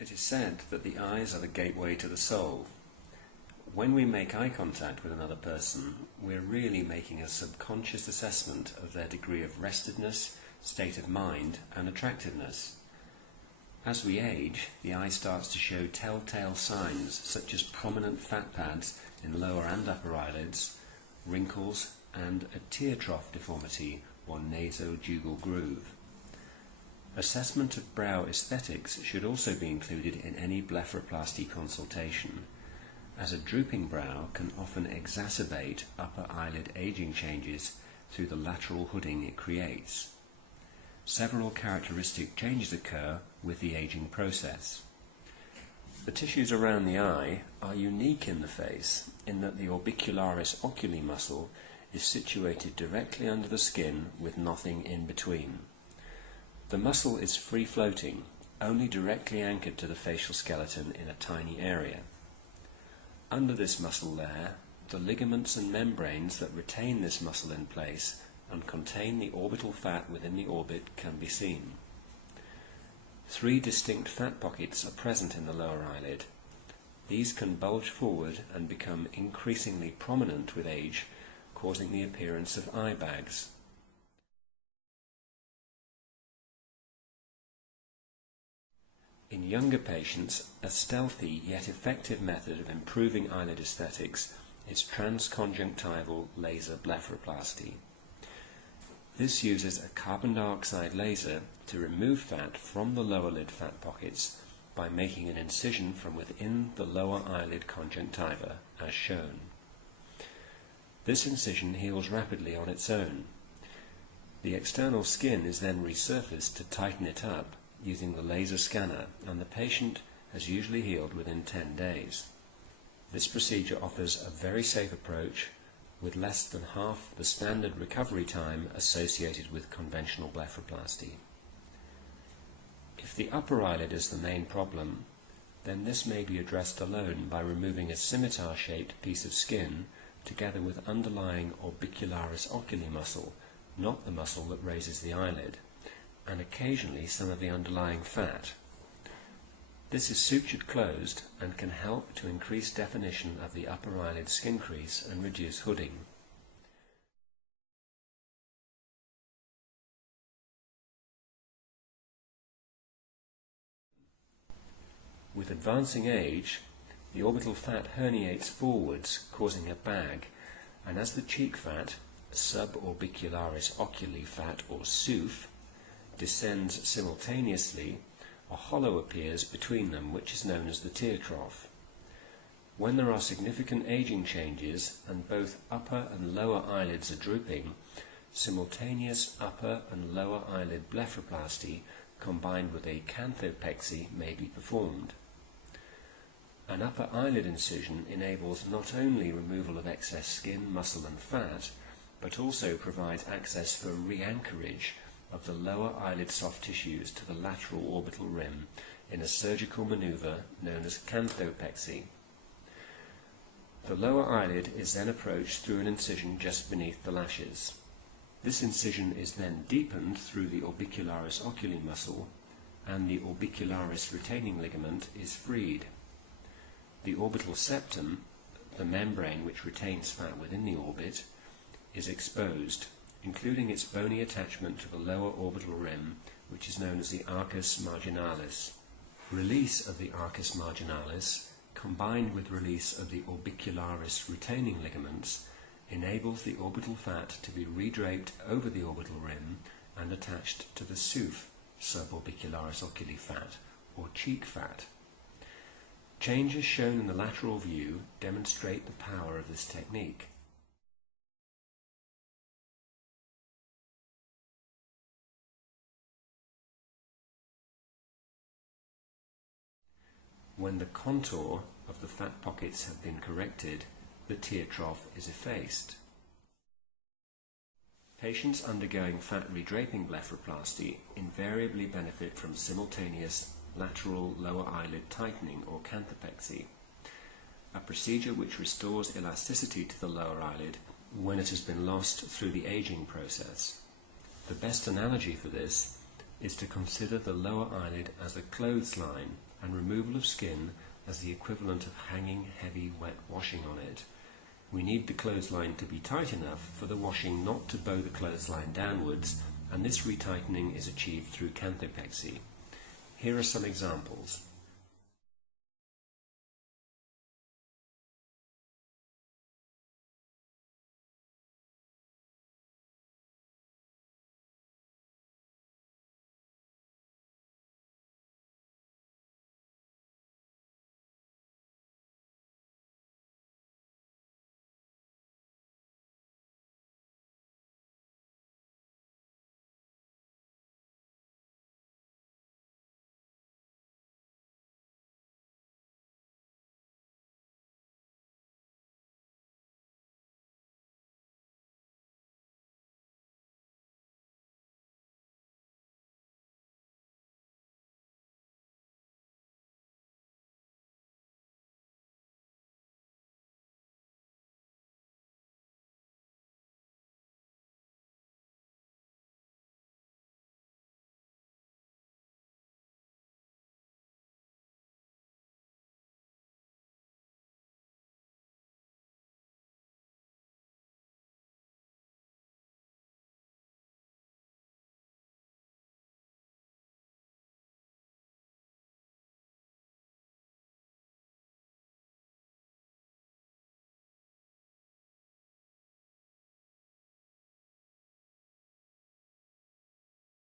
It is said that the eyes are the gateway to the soul. When we make eye contact with another person, we're really making a subconscious assessment of their degree of restedness, state of mind, and attractiveness. As we age, the eye starts to show telltale signs such as prominent fat pads in lower and upper eyelids, wrinkles, and a tear trough deformity or nasojugal groove. Assessment of brow aesthetics should also be included in any blepharoplasty consultation, as a drooping brow can often exacerbate upper eyelid aging changes through the lateral hooding it creates. Several characteristic changes occur with the aging process. The tissues around the eye are unique in the face in that the orbicularis oculi muscle is situated directly under the skin with nothing in between. The muscle is free-floating, only directly anchored to the facial skeleton in a tiny area. Under this muscle layer, the ligaments and membranes that retain this muscle in place and contain the orbital fat within the orbit can be seen. 3 distinct fat pockets are present in the lower eyelid. These can bulge forward and become increasingly prominent with age, causing the appearance of eye bags. In younger patients, a stealthy yet effective method of improving eyelid aesthetics is transconjunctival laser blepharoplasty. This uses a carbon dioxide laser to remove fat from the lower lid fat pockets by making an incision from within the lower eyelid conjunctiva, as shown. This incision heals rapidly on its own. The external skin is then resurfaced to tighten it up using the laser scanner, and the patient has usually healed within 10 days. This procedure offers a very safe approach with less than half the standard recovery time associated with conventional blepharoplasty. If the upper eyelid is the main problem, then this may be addressed alone by removing a scimitar-shaped piece of skin together with underlying orbicularis oculi muscle, not the muscle that raises the eyelid, and occasionally some of the underlying fat. This is sutured closed and can help to increase definition of the upper eyelid skin crease and reduce hooding. With advancing age, the orbital fat herniates forwards, causing a bag, and as the cheek fat, suborbicularis oculi fat or SOOF, descends simultaneously, a hollow appears between them which is known as the tear trough. When there are significant aging changes and both upper and lower eyelids are drooping, simultaneous upper and lower eyelid blepharoplasty combined with a canthopexy may be performed. An upper eyelid incision enables not only removal of excess skin, muscle and fat, but also provides access for re-anchorage of the lower eyelid soft tissues to the lateral orbital rim in a surgical maneuver known as canthopexy. The lower eyelid is then approached through an incision just beneath the lashes. This incision is then deepened through the orbicularis oculi muscle, and the orbicularis retaining ligament is freed. The orbital septum, the membrane which retains fat within the orbit, is exposed, including its bony attachment to the lower orbital rim, which is known as the arcus marginalis. Release of the arcus marginalis, combined with release of the orbicularis retaining ligaments, enables the orbital fat to be redraped over the orbital rim and attached to the SOOF, suborbicularis oculi fat, or cheek fat. Changes shown in the lateral view demonstrate the power of this technique. When the contour of the fat pockets have been corrected, the tear trough is effaced. Patients undergoing fat redraping blepharoplasty invariably benefit from simultaneous lateral lower eyelid tightening or canthopexy, a procedure which restores elasticity to the lower eyelid when it has been lost through the aging process. The best analogy for this is to consider the lower eyelid as a clothesline and removal of skin as the equivalent of hanging heavy wet washing on it. We need the clothesline to be tight enough for the washing not to bow the clothesline downwards, and this retightening is achieved through canthopexy. Here are some examples.